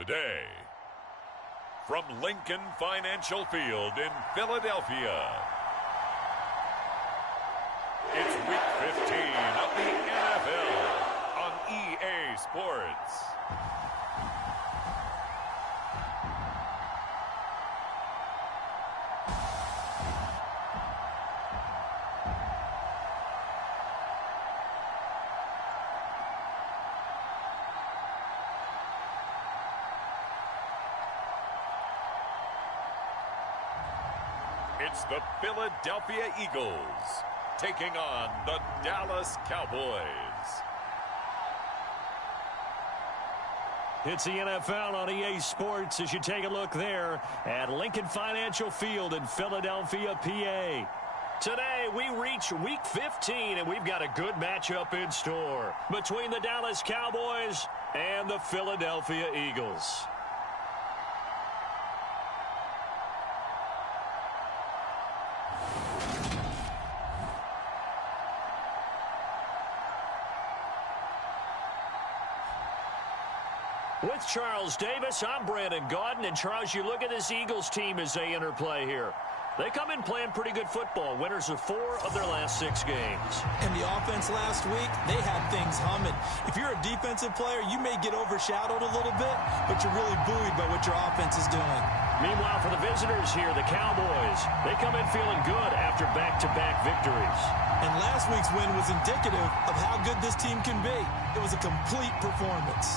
Today, from Lincoln Financial Field in Philadelphia, it's Week 15 of the NFL on EA Sports. It's the Philadelphia Eagles taking on the Dallas Cowboys. It's the NFL on EA Sports as you take a look there at Lincoln Financial Field in Philadelphia, PA. Today, we reach Week 15, and we've got a good matchup in store between the Dallas Cowboys and the Philadelphia Eagles. With Charles Davis, I'm Brandon Gaudin. And Charles, you look at this Eagles team as they enter play here. They come in playing pretty good football. Winners of 4 of their last 6 games. And the offense last week, they had things humming. If you're a defensive player, you may get overshadowed a little bit, but you're really buoyed by what your offense is doing. Meanwhile, for the visitors here, the Cowboys, they come in feeling good after back-to-back victories. And last week's win was indicative of how good this team can be. It was a complete performance.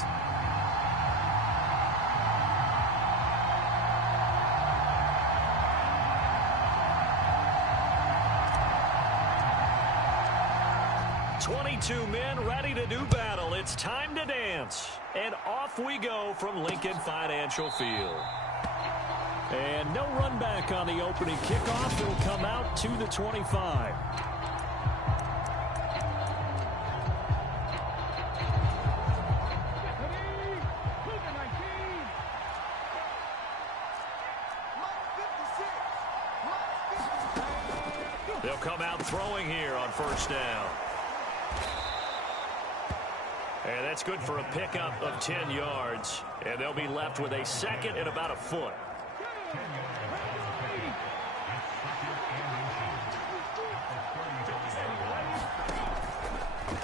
Two men ready to do battle. It's time to dance. And off we go from Lincoln Financial Field. And no run back on the opening kickoff. It'll come out to the 25. They'll come out throwing here on first down. And that's good for a pickup of 10 yards. And they'll be left with a second and about a foot.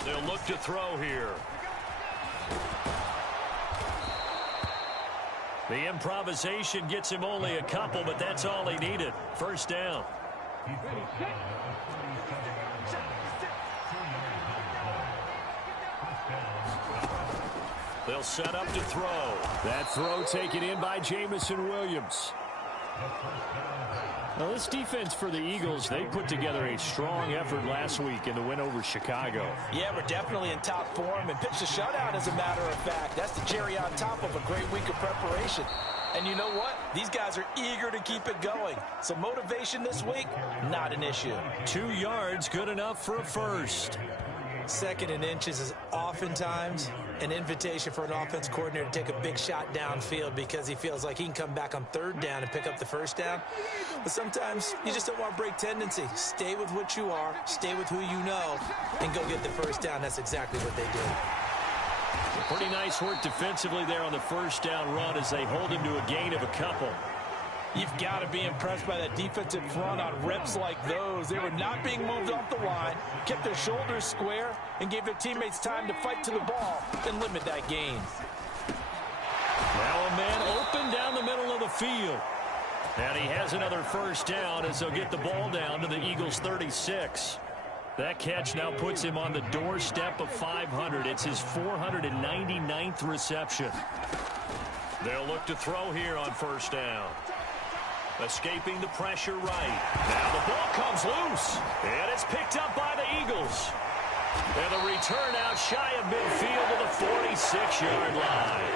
They'll look to throw here. The improvisation gets him only a couple, but that's all he needed. First down. They'll set up to throw. That throw taken in by Jamison Williams. Now, this defense for the Eagles, they put together a strong effort last week in the win over Chicago. Yeah, we're definitely in top form and pitched a shutout, as a matter of fact. That's the cherry on top of a great week of preparation. And you know what? These guys are eager to keep it going. So motivation this week, not an issue. 2 yards, good enough for a first. Second and inches is oftentimes an invitation for an offense coordinator to take a big shot downfield because he feels like he can come back on third down and pick up the first down. But sometimes you just don't want to break tendency. Stay with what you are, stay with who you know, and go get the first down. That's exactly what they did. Pretty nice work defensively there on the first down run as they hold him to a gain of a couple. You've got to be impressed by that defensive front on reps like those. They were not being moved off the line, kept their shoulders square, and gave their teammates time to fight to the ball and limit that gain. Now a man open down the middle of the field. And he has another first down as they'll get the ball down to the Eagles' 36. That catch now puts him on the doorstep of 500. It's his 499th reception. They'll look to throw here on first down. Escaping the pressure right. Now the ball comes loose. And it's picked up by the Eagles. And the return out shy of midfield to the 46-yard line.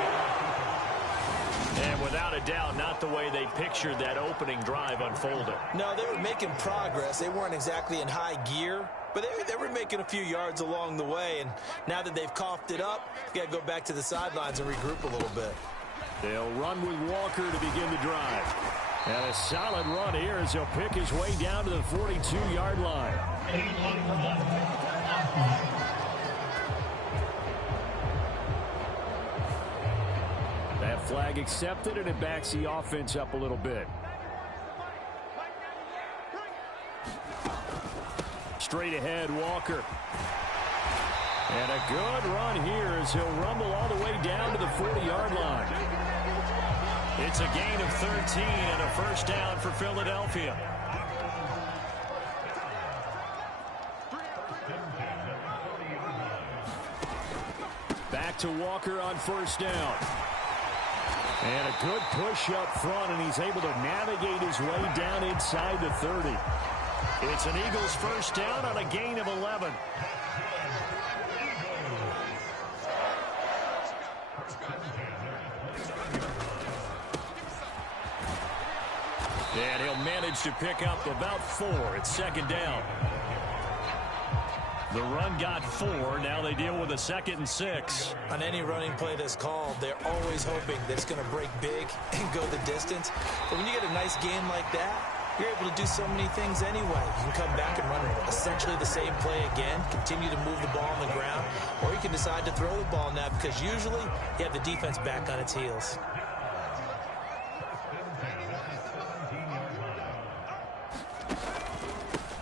And without a doubt, not the way they pictured that opening drive unfolding. No, they were making progress. They weren't exactly in high gear, but they were making a few yards along the way. And now that they've coughed it up, they've got to go back to the sidelines and regroup a little bit. They'll run with Walker to begin the drive. And a solid run here as he'll pick his way down to the 42-yard line. That flag accepted, and it backs the offense up a little bit. Straight ahead, Walker. And a good run here as he'll rumble all the way down to the 40-yard line. It's a gain of 13 and a first down for Philadelphia. Back to Walker on first down. And a good push up front, and he's able to navigate his way down inside the 30. It's an Eagles first down on a gain of 11. And he'll manage to pick up about 4 at second down. The run got 4. Now they deal with a 2nd and 6. On any running play that's called, they're always hoping that it's going to break big and go the distance. But when you get a nice game like that, you're able to do so many things anyway. You can come back and run essentially the same play again, continue to move the ball on the ground, or you can decide to throw the ball now because usually you have the defense back on its heels.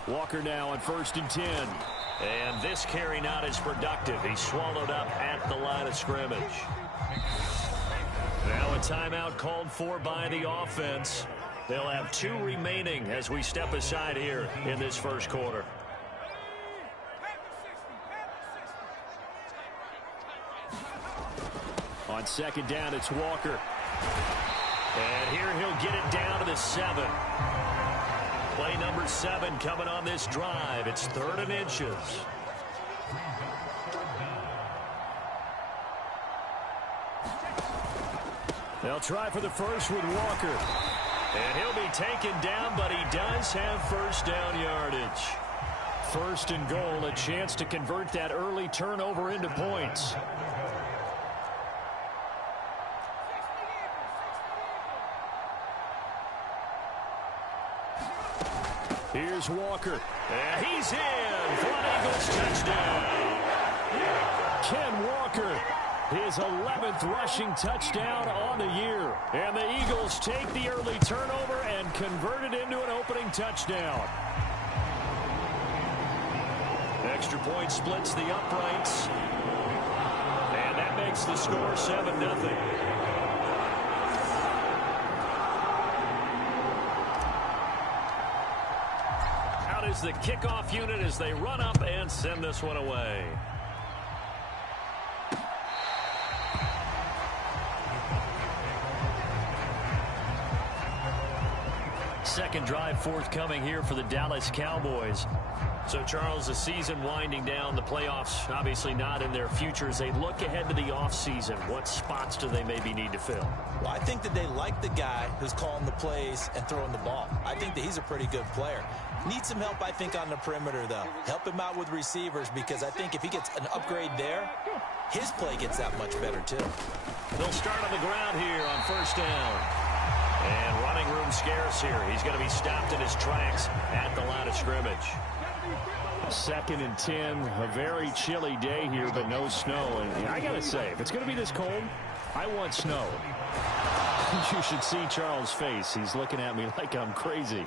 Walker now on 1st and 10. And this carry not as productive. He's swallowed up at the line of scrimmage. Now a timeout called for by the offense. They'll have 2 remaining as we step aside here in this first quarter. On 2nd down, it's Walker. And here he'll get it down to the 7. Play number 7 coming on this drive. It's 3rd and inches. They'll try for the first with Walker. And he'll be taken down, but he does have first down yardage. 1st and goal, a chance to convert that early turnover into points. Here's Walker. And he's in for an Eagles touchdown. Ken Walker, his 11th rushing touchdown on the year. And the Eagles take the early turnover and convert it into an opening touchdown. Extra point splits the uprights. And that makes the score 7-0. Is the kickoff unit as they run up and send this one away. Second drive forthcoming here for the Dallas Cowboys. So, Charles, the season winding down, the playoffs obviously not in their future. As they look ahead to the offseason, what spots do they maybe need to fill? Well, I think that they like the guy who's calling the plays and throwing the ball. I think that he's a pretty good player. Needs some help, I think, on the perimeter, though. Help him out with receivers because I think if he gets an upgrade there, his play gets that much better, too. They'll start on the ground here on first down. And running room scarce here. He's going to be stopped in his tracks at the line of scrimmage. 2nd and 10, a very chilly day here, but no snow. And I got to say, if it's going to be this cold, I want snow. You should see Charles' face. He's looking at me like I'm crazy.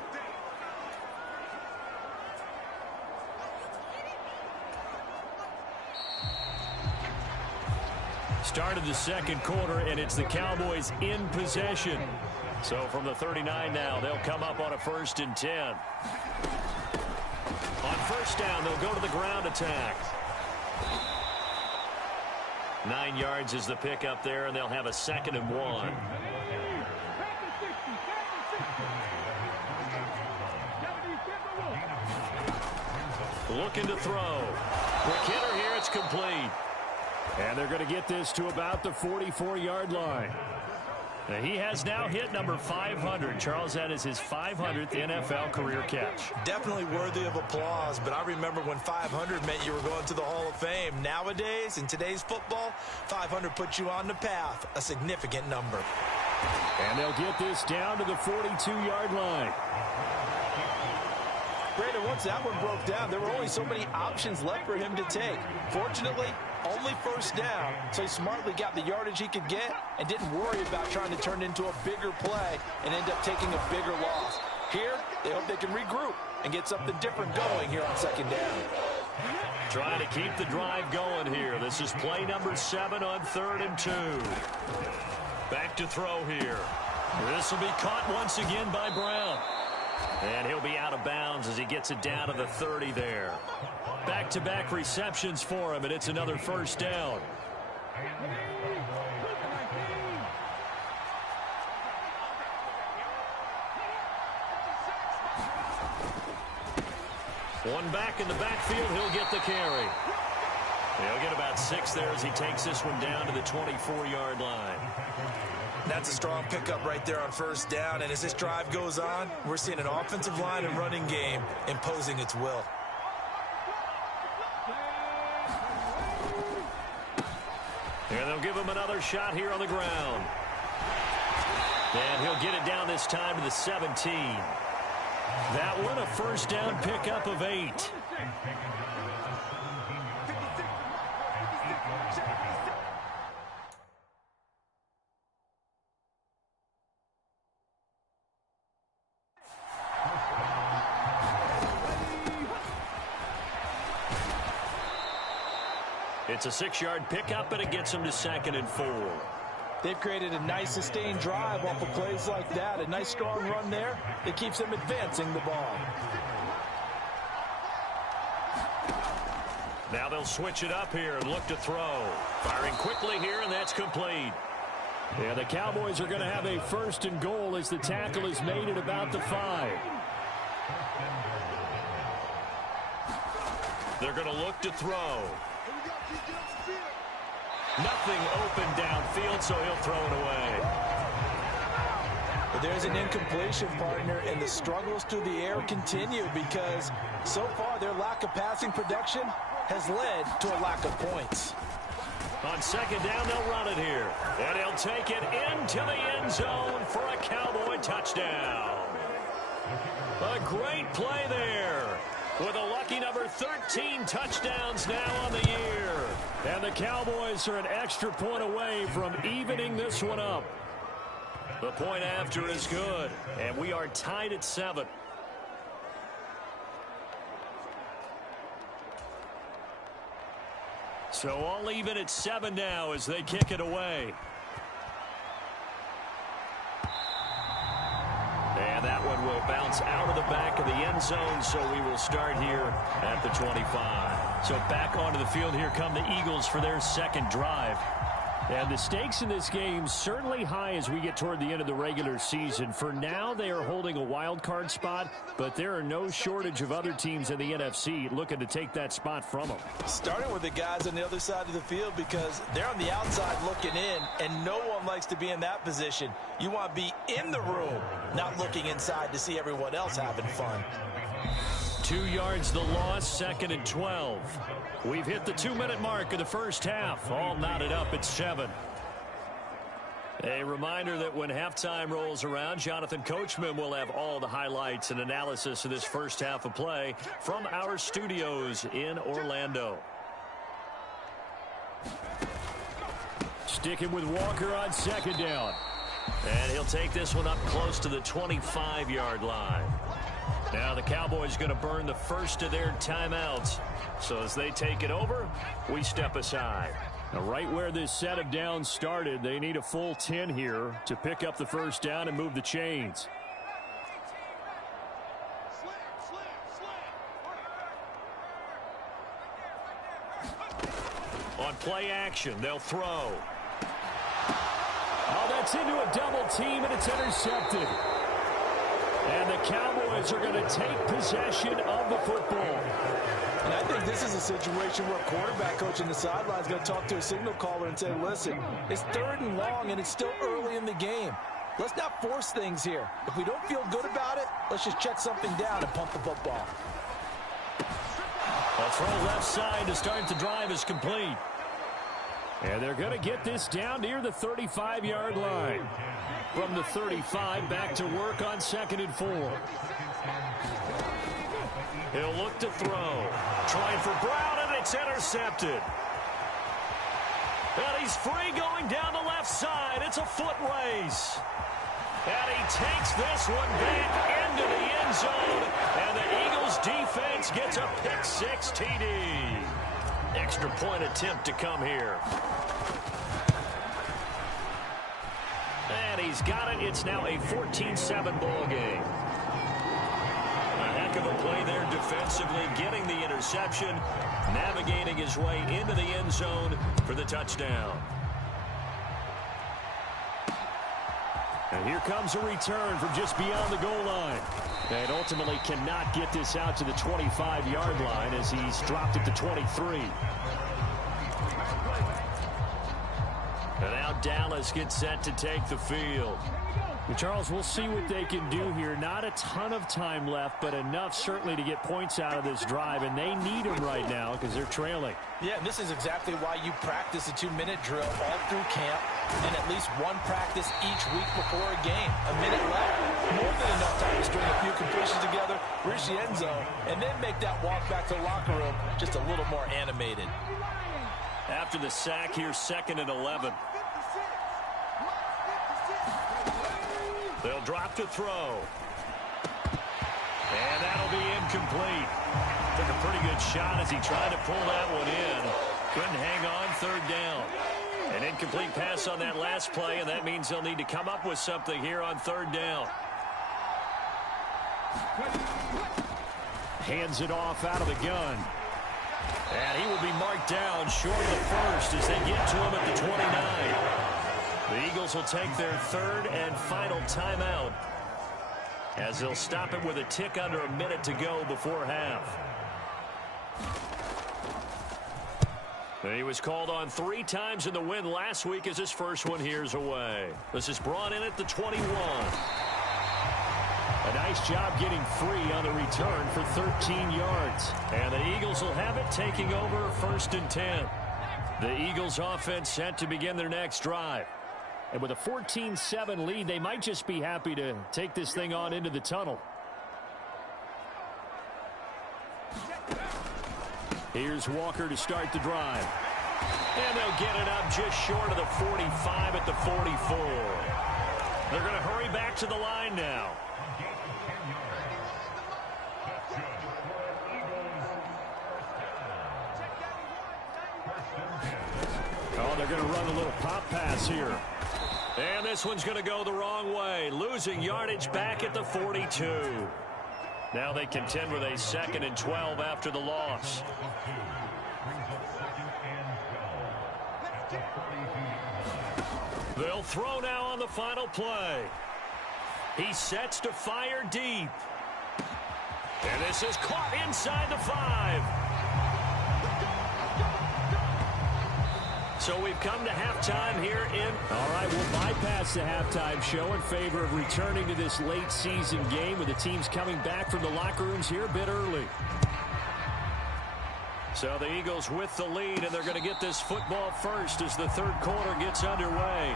Started the second quarter, and it's the Cowboys in possession. So from the 39 now, they'll come up on a 1st and 10. On first down, they'll go to the ground attack. 9 yards is the pickup there, and they'll have a 2nd and 1. Looking to throw. Quick hitter here, it's complete. And they're going to get this to about the 44-yard line. Now, he has now hit number 500. Charles, that is his 500th NFL career catch. Definitely worthy of applause, but I remember when 500 meant you were going to the Hall of Fame. Nowadays, in today's football, 500 puts you on the path, a significant number. And they'll get this down to the 42-yard line. Brandon, once that one broke down, there were only so many options left for him to take. Fortunately, only first down, so he smartly got the yardage he could get and didn't worry about trying to turn it into a bigger play and end up taking a bigger loss. Here, they hope they can regroup and get something different going here on second down. Trying to keep the drive going here. This is play number 7 on 3rd and 2. Back to throw here. This will be caught once again by Brown. And he'll be out of bounds as he gets it down to the 30 there. Back-to-back receptions for him, and it's another first down. One back in the backfield, he'll get the carry. He'll get about 6 there as he takes this one down to the 24-yard line. That's a strong pickup right there on first down, and as this drive goes on, we're seeing an offensive line and running game imposing its will. And they'll give him another shot here on the ground. And he'll get it down this time to the 17. That one a first down pickup of 8. It's a 6-yard pickup, and it gets him to 2nd and 4. They've created a nice sustained drive off of plays like that. A nice strong run there that keeps them advancing the ball. Now they'll switch it up here and look to throw. Firing quickly here, and that's complete. Yeah, the Cowboys are going to have a 1st and goal as the tackle is made at about the 5. They're going to look to throw. Nothing open downfield, so he'll throw it away. But there's an incompletion, partner, and the struggles through the air continue because so far their lack of passing production has led to a lack of points. On 2nd down, they'll run it here. And he'll take it into the end zone for a Cowboy touchdown. A great play there, with a lucky number 13 touchdowns now on the year. And the Cowboys are an extra point away from evening this one up. The point after is good, and we are tied at 7. So all even at 7 now as they kick it away. And that one will bounce out of the back of the end zone, so we will start here at the 25. So back onto the field, here come the Eagles for their 2nd drive. And the stakes in this game certainly high as we get toward the end of the regular season. For now, they are holding a wild card spot, but there are no shortage of other teams in the NFC looking to take that spot from them. Starting with the guys on the other side of the field because they're on the outside looking in, and no one likes to be in that position. You want to be in the room, not looking inside to see everyone else having fun. 2 yards the loss, 2nd and 12. We've hit the 2-minute mark of the first half. All knotted up at 7. A reminder that when halftime rolls around, Jonathan Coachman will have all the highlights and analysis of this first half of play from our studios in Orlando. Sticking with Walker on 2nd down. And he'll take this one up close to the 25-yard line. Now the Cowboys going to burn the first of their timeouts. So as they take it over, we step aside. Now right where this set of downs started, they need a full 10 here to pick up the first down and move the chains. On play action, they'll throw. Oh, that's into a double team, and it's intercepted. And the Cowboys are going to take possession of the football. And I think this is a situation where a quarterback coach in the sideline is going to talk to a signal caller and say, listen, it's 3rd and long, and it's still early in the game. Let's not force things here. If we don't feel good about it, let's just check something down and punt the football. A throw left side to start the drive is complete. And they're going to get this down near the 35-yard line. From the 35, back to work on 2nd and 4. He'll look to throw. Trying for Brown, and it's intercepted. And he's free going down the left side. It's a foot race. And he takes this one back into the end zone. And the Eagles defense gets a pick-6 TD. Extra point attempt to come here. And he's got it. It's now a 14-7 ball game. A heck of a play there defensively, getting the interception, navigating his way into the end zone for the touchdown. And here comes a return from just beyond the goal line. And ultimately cannot get this out to the 25-yard line as he's dropped it to 23. And now Dallas gets set to take the field. Well, Charles, we'll see what they can do here. Not a ton of time left, but enough certainly to get points out of this drive, and they need them right now because they're trailing. Yeah, and this is exactly why you practice a 2-minute drill all through camp and at least one practice each week before a game. A minute left, more than enough time to string a few completions together, reach the end zone, and then make that walk back to the locker room just a little more animated. After the sack, here's 2nd and 11. They'll drop to throw. And that'll be incomplete. Took a pretty good shot as he tried to pull that one in. Couldn't hang on, 3rd down. An incomplete pass on that last play, and that means they'll need to come up with something here on 3rd down. Hands it off out of the gun. And he will be marked down short of the first as they get to him at the 29. The Eagles will take their 3rd and final timeout as they'll stop it with a tick under a minute to go before half. He was called on 3 times in the win last week as his first one here's away. This is brought in at the 21. A nice job getting free on the return for 13 yards. And the Eagles will have it, taking over 1st and 10. The Eagles offense set to begin their next drive. And with a 14-7 lead, they might just be happy to take this thing on into the tunnel. Here's Walker to start the drive. And they'll get it up just short of the 45 at the 44. They're going to hurry back to the line now. Oh, they're going to run a little pop pass here. And this one's going to go the wrong way, losing yardage back at the 42. Now they contend with a 2nd and 12 after the loss. They'll throw now on the final play. He sets to fire deep. And this is caught inside the 5. So we've come to halftime here in... All right, we'll bypass the halftime show in favor of returning to this late season game with the teams coming back from the locker rooms here a bit early. So the Eagles with the lead, and they're going to get this football first as the 3rd quarter gets underway.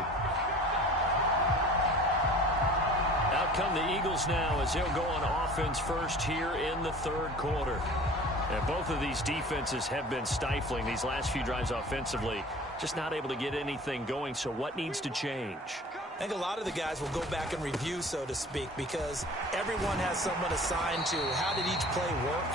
Out come the Eagles now as they'll go on offense first here in the 3rd quarter. And both of these defenses have been stifling these last few drives offensively. Just not able to get anything going, so what needs to change? I think a lot of the guys will go back and review, so to speak, because everyone has someone assigned to how did each play work.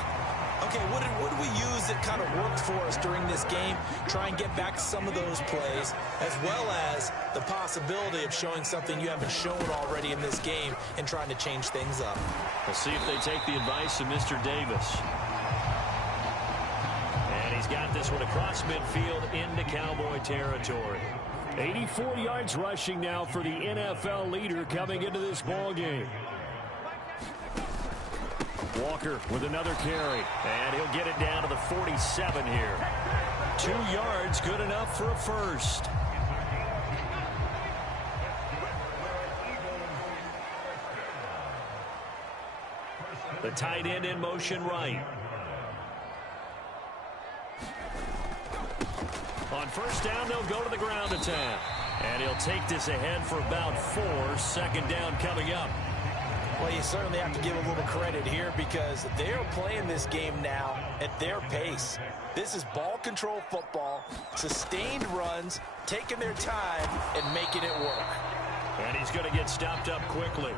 Okay, what did we use that kind of worked for us during this game? Try and get back to some of those plays, as well as the possibility of showing something you haven't shown already in this game and trying to change things up. We'll see if they take the advice of Mr. Davis. And he's got this one across midfield into Cowboy territory. 84 yards rushing now for the NFL leader coming into this ball game. Walker with another carry, and he'll get it down to the 47 here. 2 yards, good enough for a first. The tight end in motion right. On first down, they'll go to the ground attack. And he'll take this ahead for about 4. 2nd down coming up. Well, you certainly have to give a little credit here because they're playing this game now at their pace. This is ball control football, sustained runs, taking their time and making it work. And he's going to get stopped up quickly.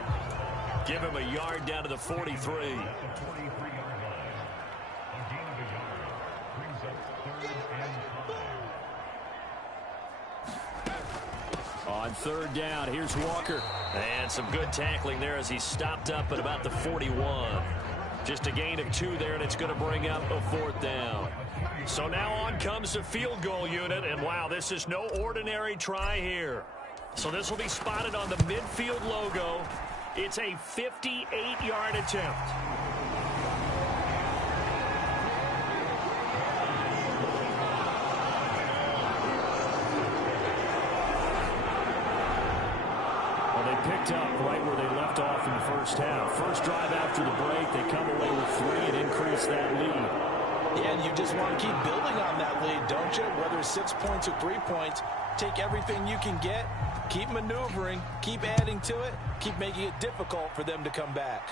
Give him a yard down to the 43. On third down, here's Walker. And some good tackling there as he stopped up at about the 41. Just a gain of 2 there, and it's going to bring up a 4th down. So now on comes the field goal unit, and wow, this is no ordinary try here. So this will be spotted on the midfield logo. It's a 58-yard attempt. Picked up right where they left off in the first half. First drive after the break, they come away with 3 and increase that lead. Yeah, and you just want to keep building on that lead, don't you? Whether it's 6 points or 3 points, take everything you can get, keep maneuvering, keep adding to it, keep making it difficult for them to come back.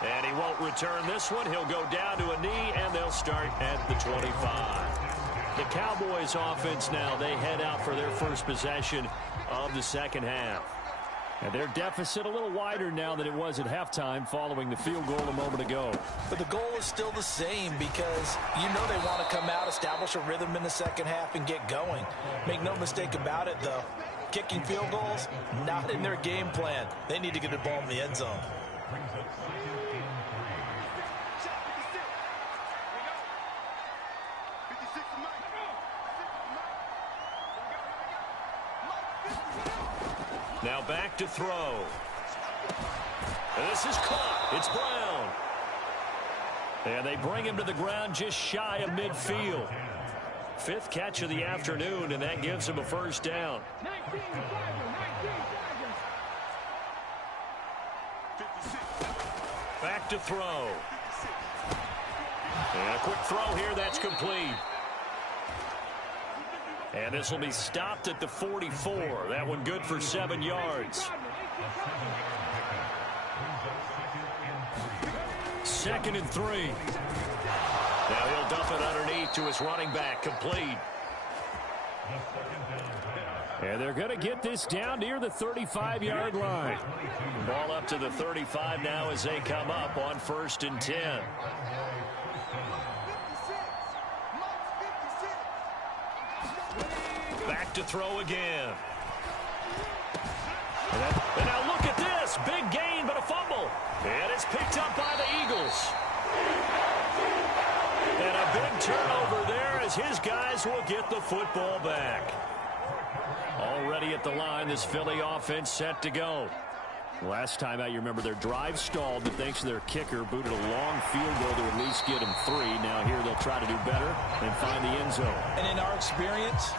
And he won't return this one. He'll go down to a knee, and they'll start at the 25. The Cowboys offense now, they head out for their first possession of the second half. And their deficit a little wider now than it was at halftime following the field goal a moment ago. But the goal is still the same because you know they want to come out, establish a rhythm in the second half, and get going. Make no mistake about it, though. Kicking field goals, not in their game plan. They need to get the ball in the end zone. Now back to throw. This is caught. It's Brown. And they bring him to the ground just shy of midfield. 5th catch of the afternoon, and that gives him a first down. Back to throw. And a quick throw here. That's complete. And this will be stopped at the 44. That one good for 7 yards. 2nd and 3. Now he'll dump it underneath to his running back. Complete. And they're going to get this down near the 35-yard line. Ball up to the 35 now as they come up on 1st and 10. Back to throw again. And now look at this. Big gain, but a fumble. And it's picked up by the Eagles. And a big turnover there as his guys will get the football back. Already at the line, this Philly offense set to go. Last time out, you remember their drive stalled, but thanks to their kicker, booted a long field goal to at least get them 3. Now here they'll try to do better and find the end zone. And in our experience,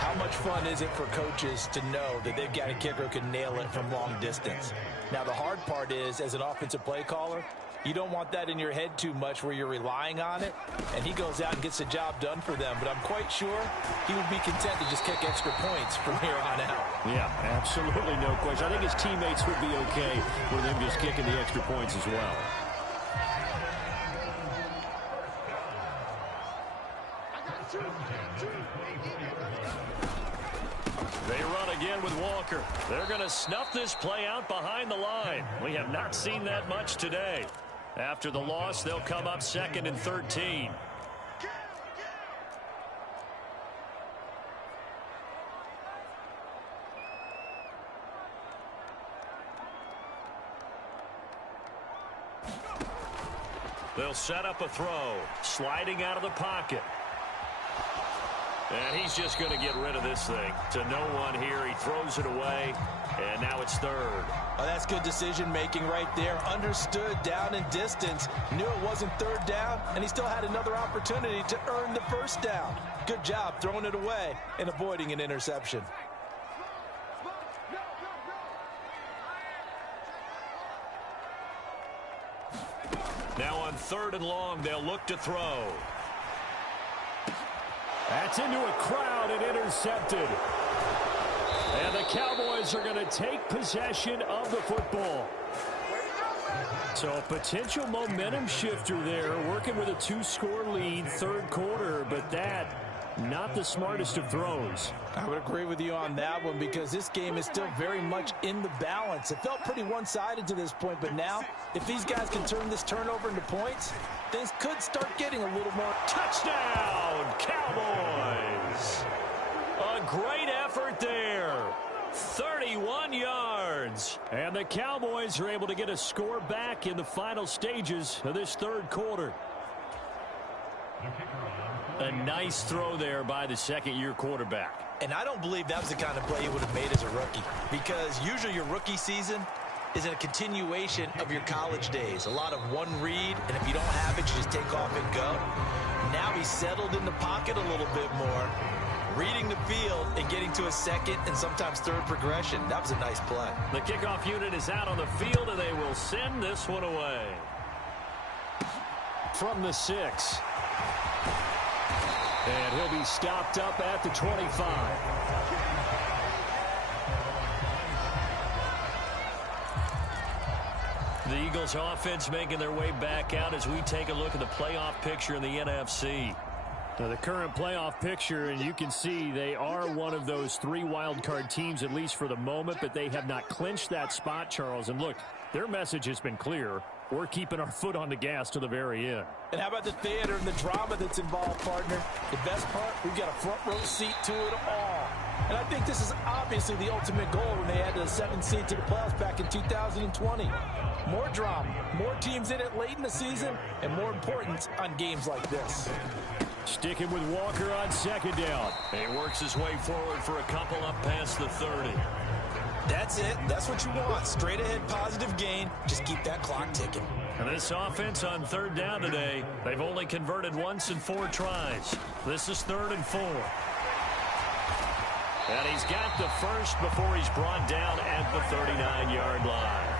how much fun is it for coaches to know that they've got a kicker who can nail it from long distance? Now, the hard part is, as an offensive play caller, you don't want that in your head too much where you're relying on it, and he goes out and gets the job done for them. But I'm quite sure he would be content to just kick extra points from here on out. Yeah, absolutely no question. I think his teammates would be okay with him just kicking the extra points as well. They run again with Walker. They're going to snuff this play out behind the line. We have not seen that much today. After the loss, they'll come up 2nd and 13. They'll set up a throw. Sliding out of the pocket. And he's just going to get rid of this thing to no one here. He throws it away, and now it's 3rd. Oh, that's good decision-making right there. Understood down and distance. Knew it wasn't 3rd down, and he still had another opportunity to earn the 1st down. Good job throwing it away and avoiding an interception. Now on 3rd and long, they'll look to throw. That's into a crowd and intercepted. And the Cowboys are going to take possession of the football. So a potential momentum shifter there, working with a 2-score lead, third quarter, but that, not the smartest of throws. I would agree with you on that one because this game is still very much in the balance. It felt pretty one-sided to this point, but now, if these guys can turn this turnover into points, things could start getting a little more. Touchdown, Cowboys! A great effort there. 31 yards. And the Cowboys are able to get a score back in the final stages of this third quarter. A nice throw there by the second-year quarterback. And I don't believe that was the kind of play he would have made as a rookie, because usually your rookie season is a continuation of your college days. A lot of one read, and if you don't have it, you just take off and go. Now he's settled in the pocket a little bit more, reading the field and getting to a second and sometimes third progression. That was a nice play. The kickoff unit is out on the field, and they will send this one away. From the 6. And he'll be stopped up at the 25. The Eagles offense making their way back out as we take a look at the playoff picture in the NFC. Now the current playoff picture, and you can see they are one of those 3 wild card teams, at least for the moment, but they have not clinched that spot, Charles. And look, their message has been clear. We're keeping our foot on the gas to the very end. And how about the theater and the drama that's involved, partner? The best part, we've got a front row seat to it all. And I think this is obviously the ultimate goal when they added a 7th seed to the playoffs back in 2020. More drama, more teams in it late in the season, and more importance on games like this. Sticking with Walker on second down. He works his way forward for a couple up past the 30. That's it. That's what you want. Straight ahead positive gain. Just keep that clock ticking. And this offense on third down today, they've only converted once in 4 tries. This is 3rd and 4. And he's got the first before he's brought down at the 39-yard line.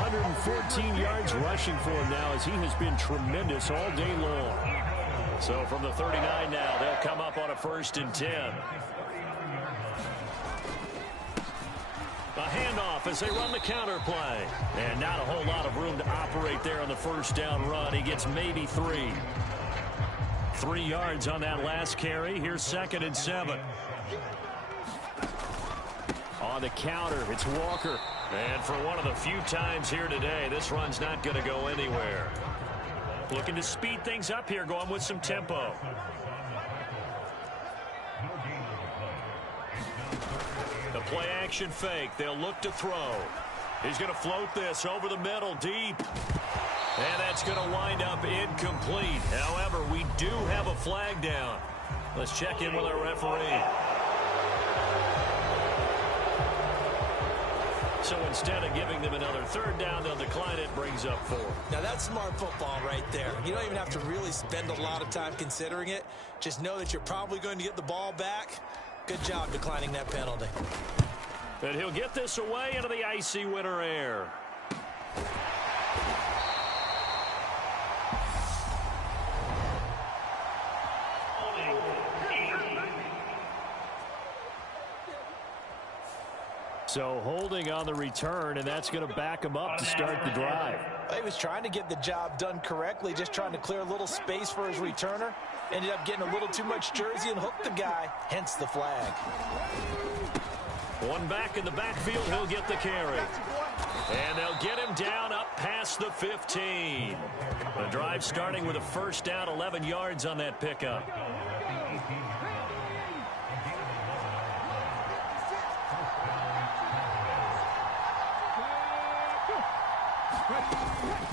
114 yards rushing for him now as he has been tremendous all day long. So from the 39 now, they'll come up on a 1st and 10. A handoff as they run the counter play. And not a whole lot of room to operate there on the first down run. He gets maybe 3. 3 yards on that last carry. Here's 2nd and 7. On the counter, it's Walker. And for one of the few times here today, this run's not going to go anywhere. Looking to speed things up here, going with some tempo. The play action fake. They'll look to throw. He's going to float this over the middle deep. And that's going to wind up incomplete. However, we do have a flag down. Let's check in with our referee. So instead of giving them another 3rd down, they'll decline it, brings up 4. Now that's smart football right there. You don't even have to really spend a lot of time considering it. Just know that you're probably going to get the ball back. Good job declining that penalty. And he'll get this away into the icy winter air. So holding on the return, and that's going to back him up to start the drive. He was trying to get the job done correctly, just trying to clear a little space for his returner. Ended up getting a little too much jersey and hooked the guy, hence the flag. One back in the backfield, he'll get the carry. And they'll get him down up past the 15. The drive starting with a 1st down, 11 yards on that pickup.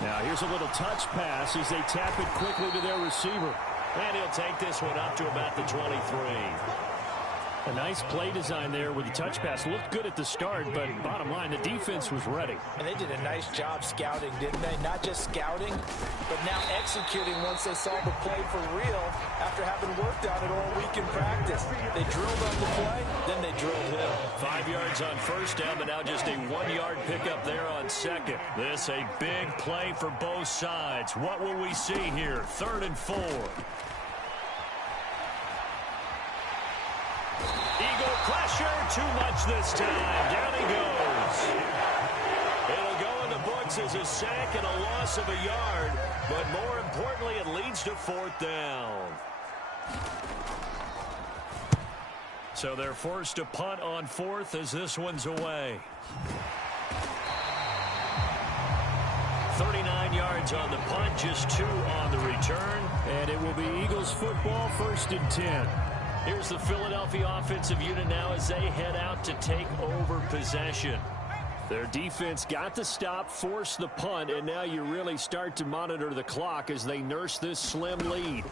Now here's a little touch pass as they tap it quickly to their receiver. And he'll take this one up to about the 23. A nice play design there with the touch pass. Looked good at the start, but bottom line, the defense was ready. And they did a nice job scouting, didn't they? Not just scouting, but now executing once they saw the play for real after having worked on it all week in practice. They drilled on the play, then they drilled him. 5 yards on 1st down, but now just a 1-yard pickup there on 2nd. This a big play for both sides. What will we see here? 3rd and 4. Eagle Pressure too much this time. Down he goes. It'll go in the books as a sack and a loss of a yard, but more importantly, it leads to fourth down. So they're forced to punt on fourth as this one's away. 39 yards on the punt, just 2 on the return. And it will be Eagles football, 1st and 10. Here's the Philadelphia offensive unit now as they head out to take over possession. Their defense got the stop, forced the punt, and now you really start to monitor the clock as they nurse this slim lead.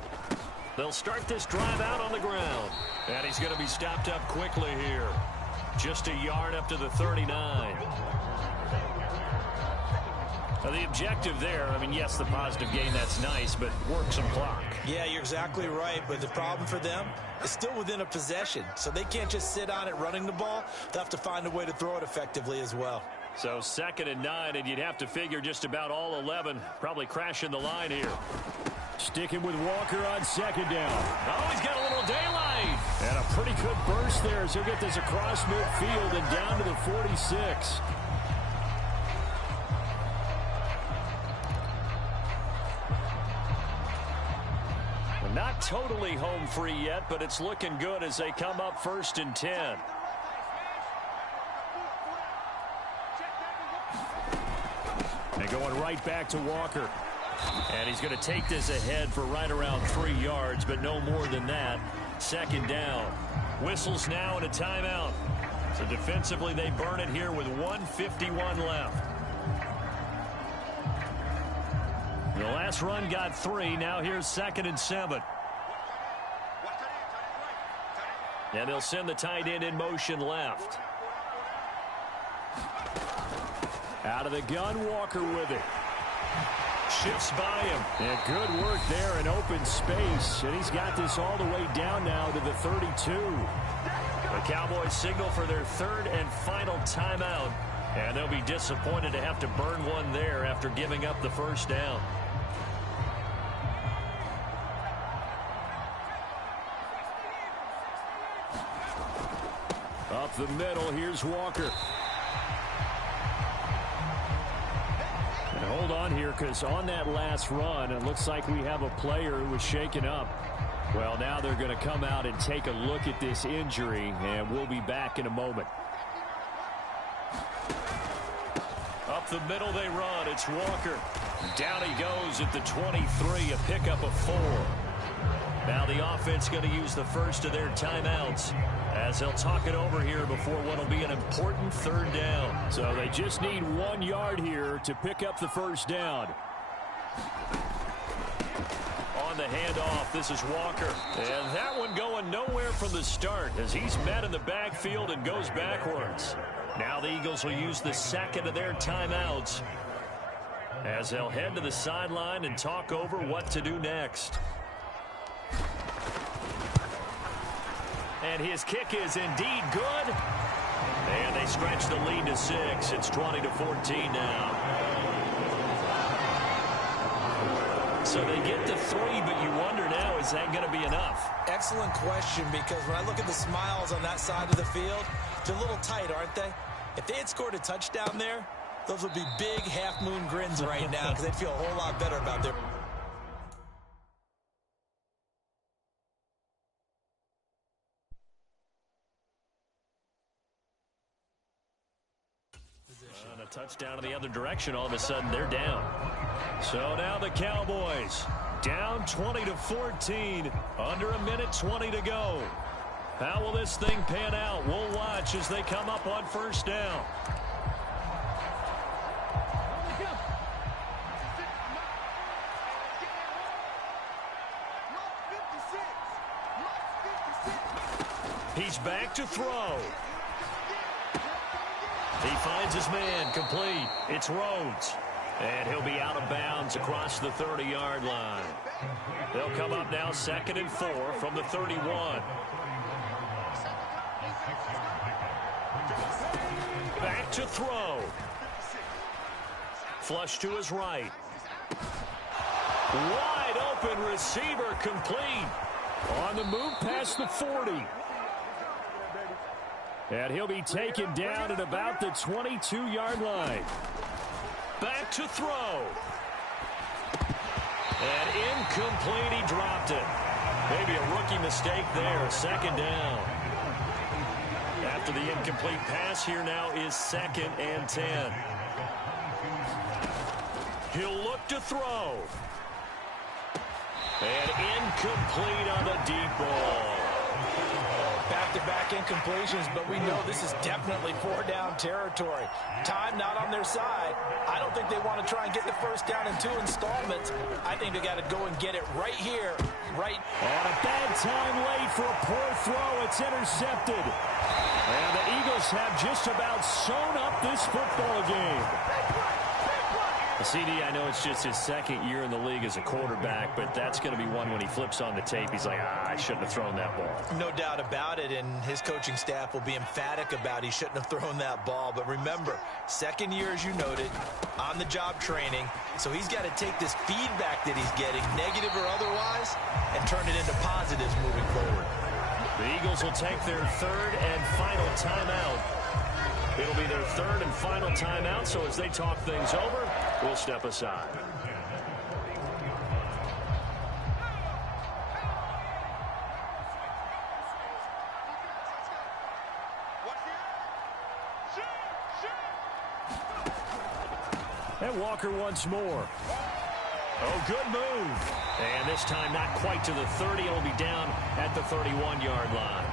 They'll start this drive out on the ground. And he's going to be stopped up quickly here. Just a yard up to the 39. Now the objective there, I mean, yes, the positive gain, that's nice, but work some clock. Yeah, you're exactly right, but the problem for them is still within a possession, so they can't just sit on it running the ball. They'll have to find a way to throw it effectively as well. So 2nd and 9, and you'd have to figure just about all 11 probably crashing the line here. Sticking with Walker on 2nd down. Oh, he's got a little daylight. And a pretty good burst there as he'll get this across midfield and down to the 46. Not totally home free yet, but it's looking good as they come up 1st and 10. They're going right back to Walker. And he's going to take this ahead for right around 3 yards, but no more than that. 2nd down. Whistles now and a timeout. So defensively, they burn it here with 1:51 left. The last run got 3. Now here's 2nd and 7. And they'll send the tight end in motion left. Out of the gun, Walker with it. Shifts by him. And good work there in open space. And he's got this all the way down now to the 32. The Cowboys signal for their 3rd and final timeout. And they'll be disappointed to have to burn one there after giving up the 1st down. Up the middle, here's Walker. And hold on here, because on that last run, it looks like we have a player who was shaken up. Well, now they're going to come out and take a look at this injury, and we'll be back in a moment. Up the middle they run. It's Walker. Down he goes at the 23, a pickup of 4. Now the offense going to use the first of their timeouts as they'll talk it over here before what will be an important 3rd down. So they just need 1 yard here to pick up the 1st down. On the handoff, this is Walker. And that one going nowhere from the start as he's met in the backfield and goes backwards. Now the Eagles will use the 2nd of their timeouts as they'll head to the sideline and talk over what to do next. And his kick is indeed good. And they stretch the lead to 6. It's 20-14 now. So they get to 3, but you wonder now, is that going to be enough? Excellent question, because when I look at the smiles on that side of the field, they're a little tight, aren't they? If they had scored a touchdown there, those would be big half-moon grins right now because they'd feel a whole lot better about their... And a touchdown in the other direction, all of a sudden they're down. So now the Cowboys down 20-14, under 1:20 to go. How will this thing pan out? We'll watch as they come up on 1st down. He's back to throw. He finds his man, complete. It's Rhodes. And he'll be out of bounds across the 30-yard line. They'll come up now 2nd and 4 from the 31. Back to throw. Flush to his right. Wide open receiver, complete. On the move past the 40. And he'll be taken down at about the 22-yard line. Back to throw. And incomplete, he dropped it. Maybe a rookie mistake there, second down. After the incomplete pass, here now is 2nd and 10. He'll look to throw. And incomplete on the deep ball. Back-to-back incompletions, but we know this is definitely 4-down territory. Time not on their side. I don't think they want to try and get the first down in 2 installments. I think they got to go and get it right here, right. On a bad time late for a poor throw. It's intercepted. And the Eagles have just about sewn up this football game. CD, I know it's just his 2nd year in the league as a quarterback, but that's going to be one when he flips on the tape. He's like, I shouldn't have thrown that ball. No doubt about it, and his coaching staff will be emphatic about he shouldn't have thrown that ball. But remember, 2nd year, as you noted, on-the-job training, so he's got to take this feedback that he's getting, negative or otherwise, and turn it into positives moving forward. The Eagles will take their 3rd and final timeout. It'll be their 3rd and final timeout, so as they talk things over, we'll step aside. And Walker once more. Oh, good move. And this time not quite to the 30. It'll be down at the 31-yard line.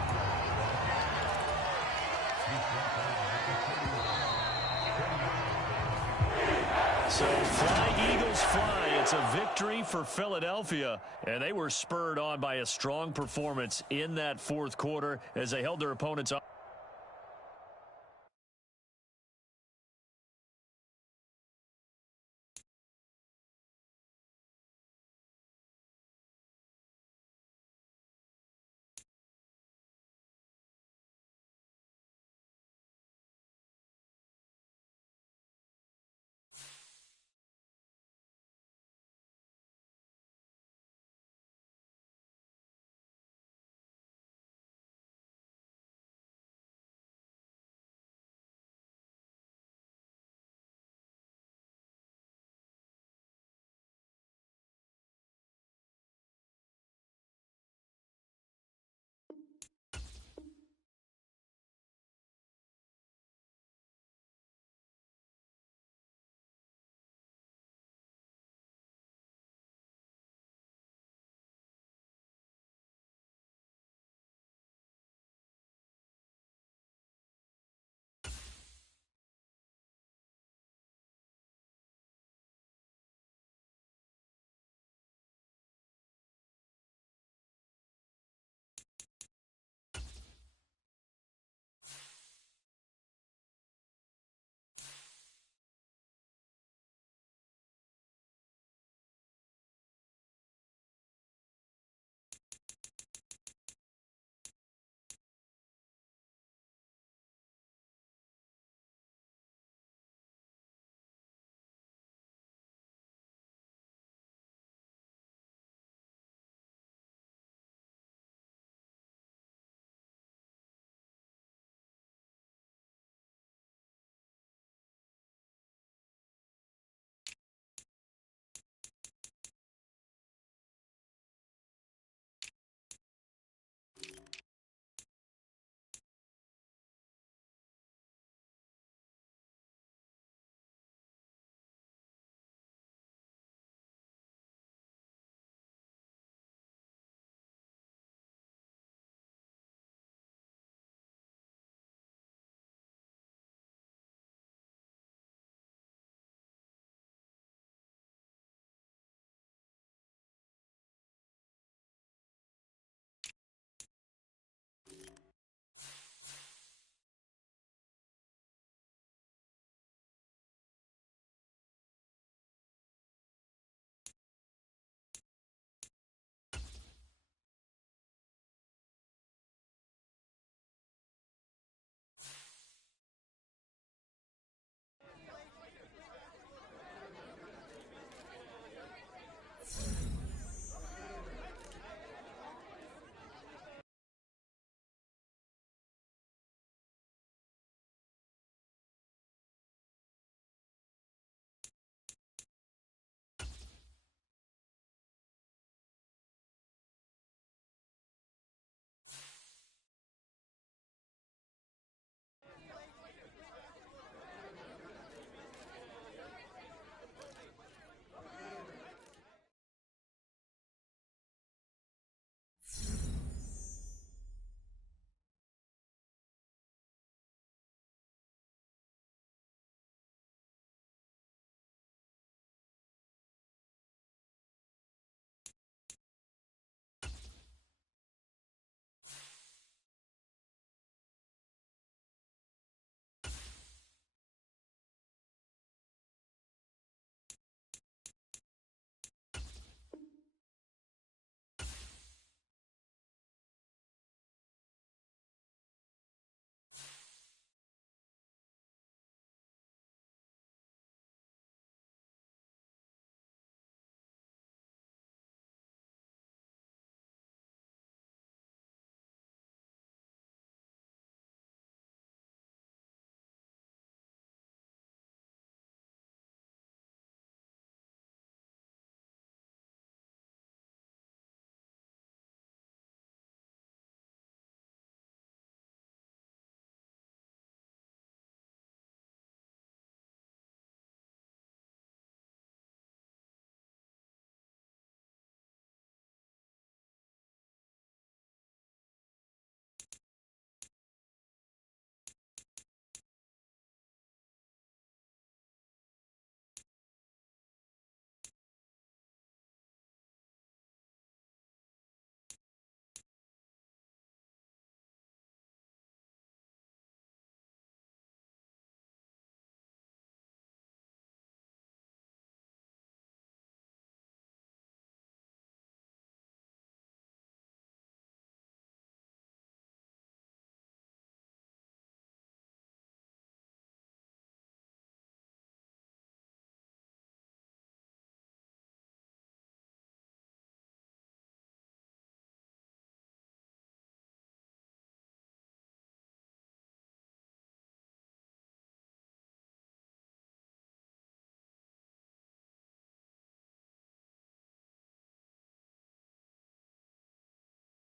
So fly, Eagles, fly. It's a victory for Philadelphia, and they were spurred on by a strong performance in that 4th quarter as they held their opponents up.